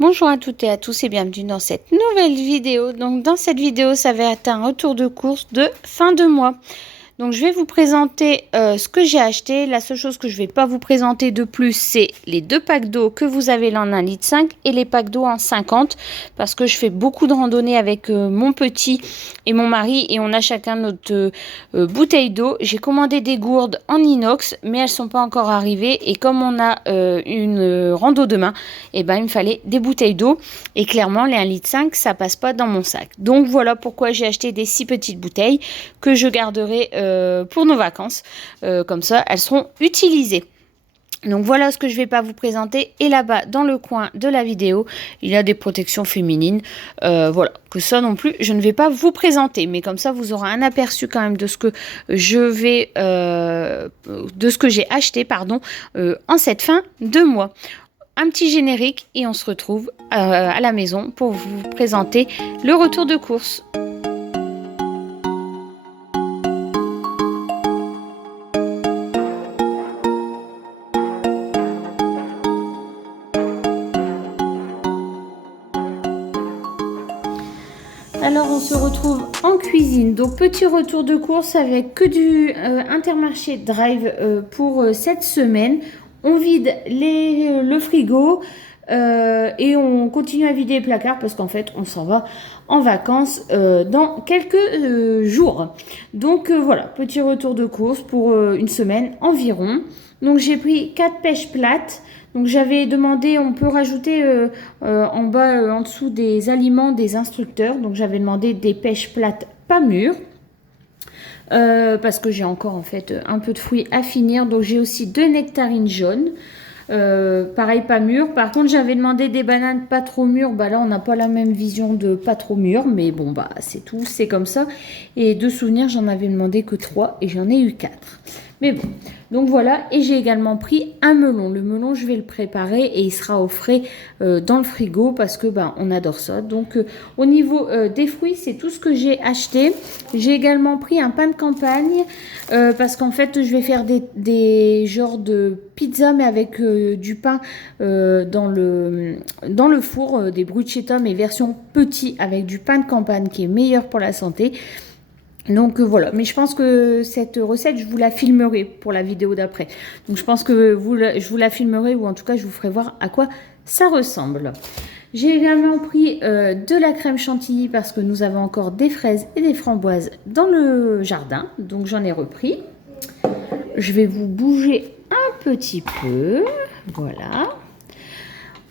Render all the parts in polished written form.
Bonjour à toutes et à tous et bienvenue dans cette nouvelle vidéo. Donc dans cette vidéo, ça va être un retour de course de fin de mois. Donc je vais vous présenter ce que j'ai acheté. La seule chose que je ne vais pas vous présenter de plus, c'est les deux packs d'eau que vous avez là en 1,5 litre et les packs d'eau en 50. Parce que je fais beaucoup de randonnées avec mon petit et mon mari et on a chacun notre bouteille d'eau. J'ai commandé des gourdes en inox mais elles ne sont pas encore arrivées. Et comme on a une rando demain, et ben, il me fallait des bouteilles d'eau. Et clairement, les 1,5 litre, ça passe pas dans mon sac. Donc voilà pourquoi j'ai acheté des 6 petites bouteilles que je garderai pour nos vacances. Comme ça, elles seront utilisées. Donc voilà ce que je vais pas vous présenter. Et là-bas, dans le coin de la vidéo, il y a des protections féminines. Voilà, que ça non plus, je ne vais pas vous présenter. Mais comme ça, vous aurez un aperçu quand même de ce que je vais, de ce que j'ai acheté, pardon, en cette fin de mois. Un petit générique et on se retrouve à la maison pour vous présenter le retour de course. Alors on se retrouve en cuisine, donc petit retour de course avec que du Intermarché Drive pour cette semaine. On vide le frigo et on continue à vider les placards parce qu'en fait on s'en va en vacances dans quelques jours. Donc voilà, petit retour de course pour une semaine environ. Donc j'ai pris 4 pêches plates. Donc j'avais demandé, on peut rajouter en bas, en dessous des aliments des instructeurs. Donc j'avais demandé des pêches plates pas mûres. Parce que j'ai encore en fait un peu de fruits à finir. Donc j'ai aussi 2 nectarines jaunes. Pareil pas mûres. Par contre j'avais demandé des bananes pas trop mûres. Bah là on n'a pas la même vision de pas trop mûres. Mais bon bah c'est tout, c'est comme ça. Et de souvenirs j'en avais demandé que 3 et j'en ai eu 4. Mais bon, donc voilà, et j'ai également pris un melon. Le melon, je vais le préparer et il sera au frais dans le frigo parce que ben on adore ça. Donc au niveau des fruits, c'est tout ce que j'ai acheté. J'ai également pris un pain de campagne parce qu'en fait, je vais faire des genres de pizza mais avec du pain dans le four, des bruschetta mais version petit avec du pain de campagne qui est meilleur pour la santé. Donc voilà, mais je pense que cette recette, je vous la filmerai pour la vidéo d'après. Donc je pense que je vous la filmerai ou en tout cas, je vous ferai voir à quoi ça ressemble. J'ai également pris de la crème chantilly parce que nous avons encore des fraises et des framboises dans le jardin. Donc j'en ai repris. Je vais vous bouger un petit peu. Voilà.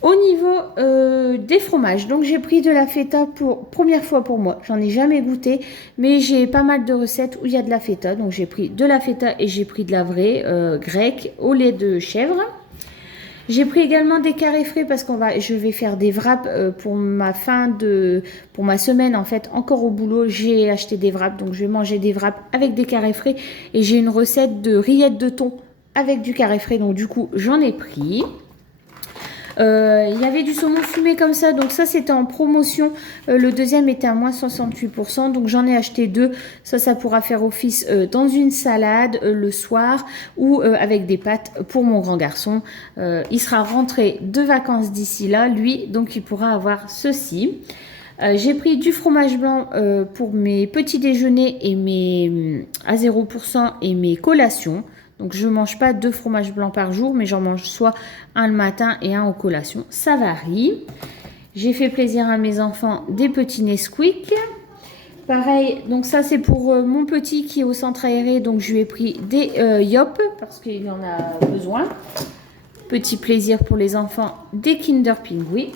Au niveau des fromages, donc j'ai pris de la feta pour première fois pour moi. J'en ai jamais goûté, mais j'ai pas mal de recettes où il y a de la feta. Donc j'ai pris de la feta et j'ai pris de la vraie grecque au lait de chèvre. J'ai pris également des carrés frais parce je vais faire des wraps pour pour ma semaine en fait. Encore au boulot, j'ai acheté des wraps, donc je vais manger des wraps avec des carrés frais et j'ai une recette de rillettes de thon avec du carré frais, donc du coup j'en ai pris. Il y avait du saumon fumé comme ça, donc ça c'était en promotion. Le deuxième était à moins 68%, donc j'en ai acheté 2. Ça pourra faire office dans une salade le soir ou avec des pâtes pour mon grand garçon. Il sera rentré de vacances d'ici là, lui, donc il pourra avoir ceci. J'ai pris du fromage blanc pour mes petits déjeuners et mes à 0% et mes collations. Donc je ne mange pas 2 fromages blancs par jour, mais j'en mange soit un le matin et un aux collations. Ça varie. J'ai fait plaisir à mes enfants des petits Nesquik. Pareil, donc ça c'est pour mon petit qui est au centre aéré. Donc je lui ai pris des Yop parce qu'il en a besoin. Petit plaisir pour les enfants, des Kinder Pingui.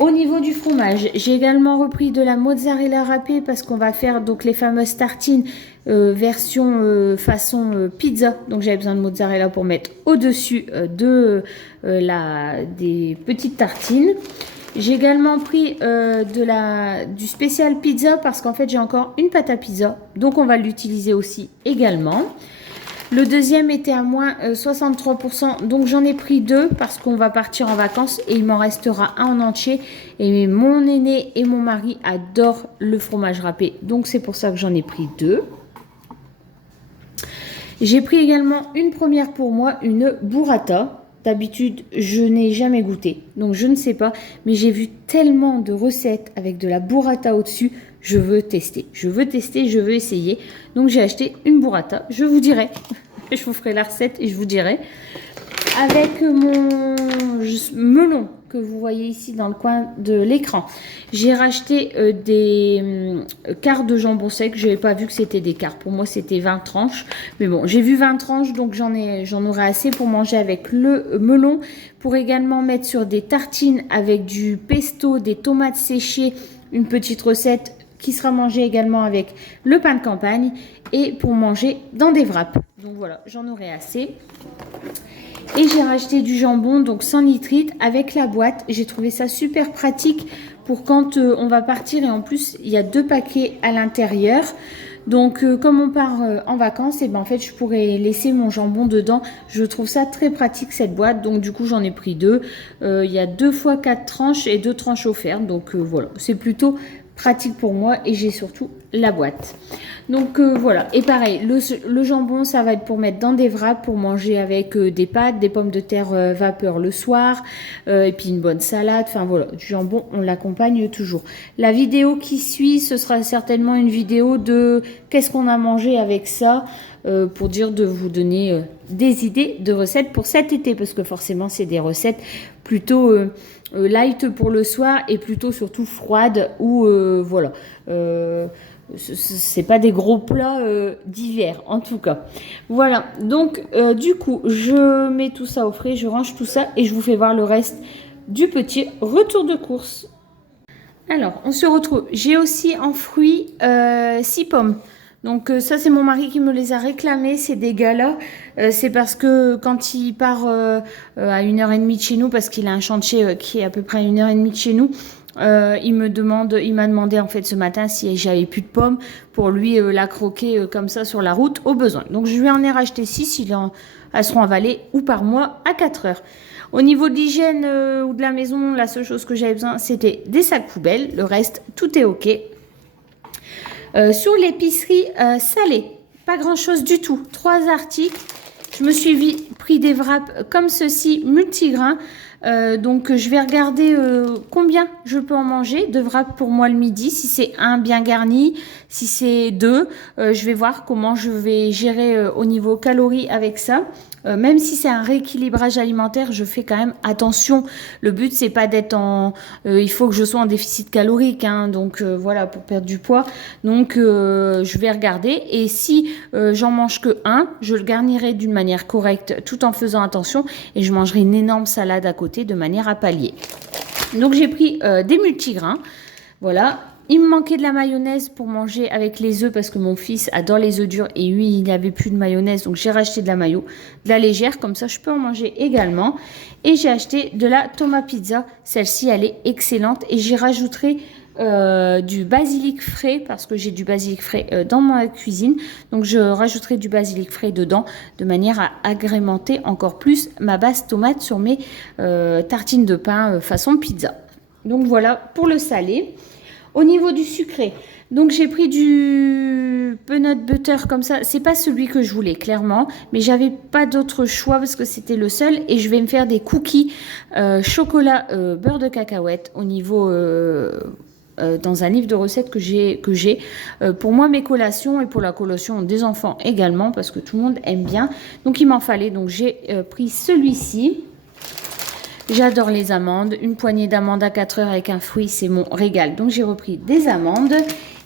Au niveau du fromage, j'ai également repris de la mozzarella râpée parce qu'on va faire donc les fameuses tartines version façon pizza. Donc j'avais besoin de mozzarella pour mettre au-dessus des petites tartines. J'ai également pris du spécial pizza parce qu'en fait j'ai encore une pâte à pizza. Donc on va l'utiliser aussi également. Le deuxième était à moins 63%, donc j'en ai pris 2 parce qu'on va partir en vacances et il m'en restera un en entier. Et mon aîné et mon mari adorent le fromage râpé, donc c'est pour ça que j'en ai pris 2. J'ai pris également une première pour moi, une burrata. d'habitude, je n'ai jamais goûté. Donc, je ne sais pas. Mais j'ai vu tellement de recettes avec de la burrata au-dessus. Je veux tester. Je veux tester, je veux essayer. Donc, j'ai acheté une burrata. Je vous dirai. Je vous ferai la recette et je vous dirai. Avec mon melon que vous voyez ici dans le coin de l'écran, j'ai racheté des quarts de jambon sec. Je n'avais pas vu que c'était des quarts. Pour moi, c'était 20 tranches. Mais bon, j'ai vu 20 tranches, donc j'en aurai assez pour manger avec le melon. Pour également mettre sur des tartines avec du pesto, des tomates séchées, une petite recette qui sera mangée également avec le pain de campagne et pour manger dans des wraps. Donc voilà, j'en aurai assez. Et j'ai racheté du jambon, donc sans nitrite, avec la boîte. J'ai trouvé ça super pratique pour quand on va partir. Et en plus, il y a 2 paquets à l'intérieur. Donc, comme on part en vacances, et ben en fait, je pourrais laisser mon jambon dedans. Je trouve ça très pratique, cette boîte. Donc, du coup, j'en ai pris 2. Il y a 2 fois 4 tranches et 2 tranches offertes. Donc, voilà, c'est plutôt pratique pour moi et j'ai surtout la boîte. Donc voilà, et pareil, le jambon, ça va être pour mettre dans des wraps, pour manger avec des pâtes, des pommes de terre vapeur le soir, et puis une bonne salade. Enfin voilà, du jambon, on l'accompagne toujours. La vidéo qui suit, ce sera certainement une vidéo de qu'est-ce qu'on a mangé avec ça, pour dire de vous donner des idées de recettes pour cet été, parce que forcément, c'est des recettes plutôt light pour le soir et plutôt surtout froides ou voilà. C'est pas des gros plats d'hiver en tout cas. Voilà, donc du coup je mets tout ça au frais, je range tout ça et je vous fais voir le reste du petit retour de course. Alors on se retrouve, j'ai aussi en fruits 6 pommes. Donc ça c'est mon mari qui me les a réclamés, c'est des galas. C'est parce que quand il part à 1h30 de chez nous, parce qu'il a un chantier qui est à peu près à 1h30 de chez nous, il m'a demandé en fait ce matin si j'avais plus de pommes pour lui la croquer comme ça sur la route au besoin. Donc je lui en ai racheté 6, elles seront avalées ou par mois à 4 heures. Au niveau de l'hygiène ou de la maison, la seule chose que j'avais besoin c'était des sacs poubelles. Le reste, tout est ok. Sur l'épicerie salée, pas grand chose du tout. 3 articles. Je me suis pris des wraps comme ceci, multigrains. Donc je vais regarder combien je peux en manger de wraps pour moi le midi, si c'est un bien garni, si c'est 2, je vais voir comment je vais gérer au niveau calories avec ça. Même si c'est un rééquilibrage alimentaire, je fais quand même attention. Le but c'est pas d'être il faut que je sois en déficit calorique, hein, donc voilà, pour perdre du poids. Donc je vais regarder et si j'en mange que un, je le garnirai d'une manière correcte tout en faisant attention et je mangerai une énorme salade à côté de manière à pallier. Donc j'ai pris des multigrains, voilà. Il me manquait de la mayonnaise pour manger avec les œufs parce que mon fils adore les œufs durs et lui il n'avait plus de mayonnaise, donc j'ai racheté de la mayo, de la légère, comme ça je peux en manger également. Et j'ai acheté de la Toma Pizza, celle-ci elle est excellente et j'y rajouterai du basilic frais parce que j'ai du basilic frais dans ma cuisine, donc je rajouterai du basilic frais dedans de manière à agrémenter encore plus ma base tomate sur mes tartines de pain façon pizza. Donc voilà pour le salé. Au niveau du sucré, donc j'ai pris du peanut butter comme ça. C'est pas celui que je voulais clairement, mais j'avais pas d'autre choix parce que c'était le seul. Et je vais me faire des cookies chocolat beurre de cacahuète au niveau dans un livre de recettes que j'ai pour moi mes collations et pour la collation des enfants également parce que tout le monde aime bien. Donc il m'en fallait. Donc j'ai pris celui-ci. J'adore les amandes. Une poignée d'amandes à 4 heures avec un fruit, c'est mon régal. Donc, j'ai repris des amandes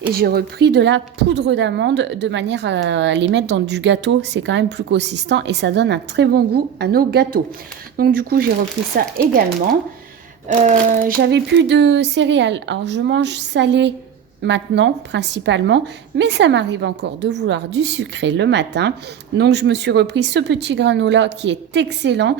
et j'ai repris de la poudre d'amande de manière à les mettre dans du gâteau. C'est quand même plus consistant et ça donne un très bon goût à nos gâteaux. Donc, du coup, j'ai repris ça également. J'avais plus de céréales. Alors, je mange salé maintenant principalement, mais ça m'arrive encore de vouloir du sucré le matin. Donc je me suis repris ce petit granola qui est excellent.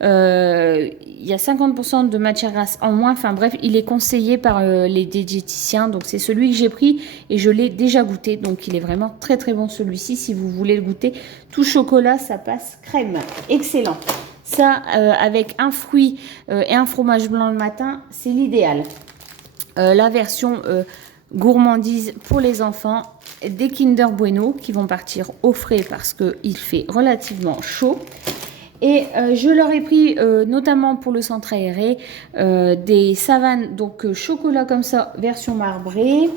Il y a 50% de matière grasse en moins. Enfin bref, il est conseillé par les diététiciens. Donc c'est celui que j'ai pris et je l'ai déjà goûté. Donc il est vraiment très très bon celui-ci. Si vous voulez le goûter, tout chocolat, ça passe crème. Excellent. Ça avec un fruit et un fromage blanc le matin, c'est l'idéal. La version gourmandise pour les enfants, des Kinder Bueno qui vont partir au frais parce qu'il fait relativement chaud. Et je leur ai pris, notamment pour le centre aéré, des savanes, donc chocolat comme ça, version marbrée.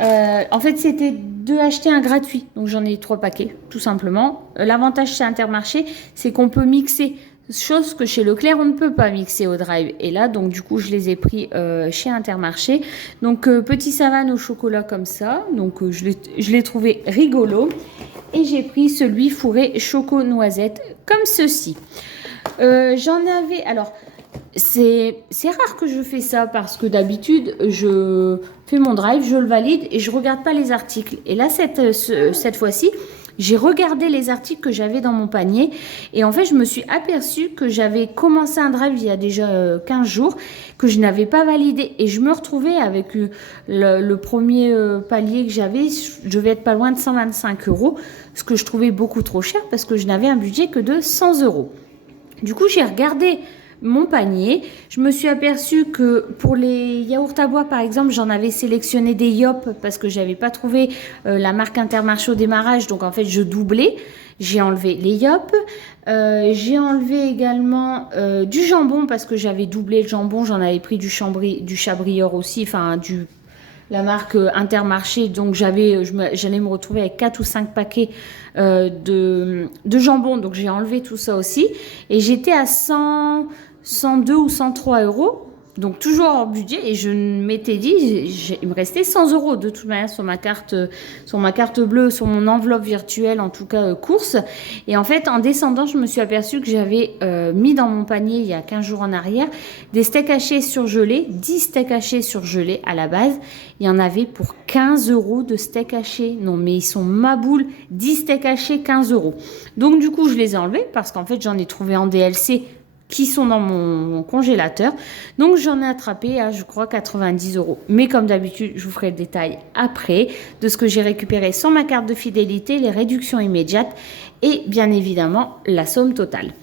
En fait, c'était de acheter un gratuit. Donc, j'en ai 3 paquets, tout simplement. L'avantage chez Intermarché, c'est qu'on peut mixer. Chose que chez Leclerc, on ne peut pas mixer au drive. Et là, donc, du coup, je les ai pris chez Intermarché. Donc, petit savane au chocolat comme ça. Donc, je l'ai trouvé rigolo. Et j'ai pris celui fourré choco-noisette comme ceci. J'en avais... Alors, c'est rare que je fais ça parce que d'habitude, je fais mon drive, je le valide et je regarde pas les articles. Et là, cette fois-ci, j'ai regardé les articles que j'avais dans mon panier et en fait, je me suis aperçue que j'avais commencé un drive il y a déjà 15 jours, que je n'avais pas validé et je me retrouvais avec le premier palier que j'avais, je devais être pas loin de 125 euros, ce que je trouvais beaucoup trop cher parce que je n'avais un budget que de 100 euros. Du coup, j'ai regardé mon panier. Je me suis aperçue que pour les yaourts à bois, par exemple, j'en avais sélectionné des Yop parce que j'avais pas trouvé la marque Intermarché au démarrage. Donc, en fait, je doublais. J'ai enlevé les Yop. J'ai enlevé également du jambon parce que j'avais doublé le jambon. J'en avais pris du Chabrior aussi, enfin, la marque Intermarché. Donc, j'allais me retrouver avec 4 ou 5 paquets de jambon. Donc, j'ai enlevé tout ça aussi. Et j'étais à 102 ou 103 euros, donc toujours hors budget, et je m'étais dit, il me restait 100 euros de toute manière sur ma carte bleue, sur mon enveloppe virtuelle, en tout cas course. Et en fait, en descendant, je me suis aperçue que j'avais mis dans mon panier, il y a 15 jours en arrière, des steaks hachés surgelés, 10 steaks hachés surgelés à la base. Il y en avait pour 15 euros de steaks hachés. Non, mais ils sont ma boule, 10 steaks hachés, 15 euros. Donc du coup, je les ai enlevés parce qu'en fait, j'en ai trouvé en DLC qui sont dans mon congélateur. Donc, j'en ai attrapé à, je crois, 90 euros. Mais comme d'habitude, je vous ferai le détail après de ce que j'ai récupéré sur ma carte de fidélité, les réductions immédiates et bien évidemment la somme totale.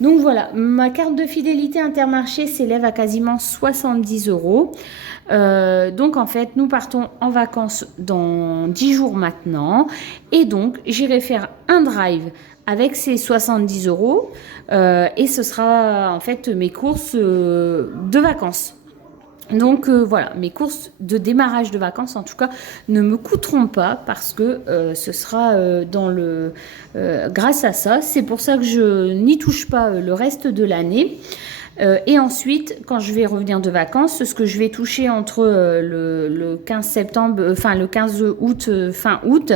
Donc voilà, ma carte de fidélité Intermarché s'élève à quasiment 70 euros. Donc en fait, nous partons en vacances dans 10 jours maintenant. Et donc, j'irai faire un drive avec ces 70 euros. Et ce sera en fait mes courses de vacances. Donc voilà, mes courses de démarrage de vacances en tout cas ne me coûteront pas parce que ce sera grâce à ça. C'est pour ça que je n'y touche pas le reste de l'année. Et ensuite, quand je vais revenir de vacances, ce que je vais toucher entre le 15 septembre, le 15 août, fin août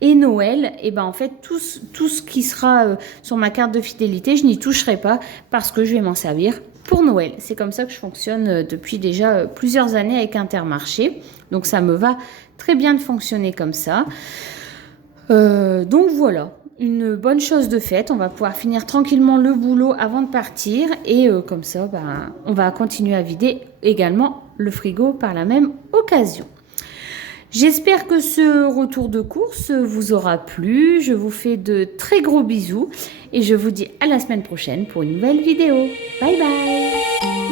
et Noël, et ben en fait tout ce qui sera sur ma carte de fidélité, je n'y toucherai pas parce que je vais m'en servir pour Noël. C'est comme ça que je fonctionne depuis déjà plusieurs années avec Intermarché. Donc ça me va très bien de fonctionner comme ça. Donc voilà. Une bonne chose de faite, on va pouvoir finir tranquillement le boulot avant de partir et comme ça, on va continuer à vider également le frigo par la même occasion. J'espère que ce retour de course vous aura plu, je vous fais de très gros bisous et je vous dis à la semaine prochaine pour une nouvelle vidéo. Bye bye!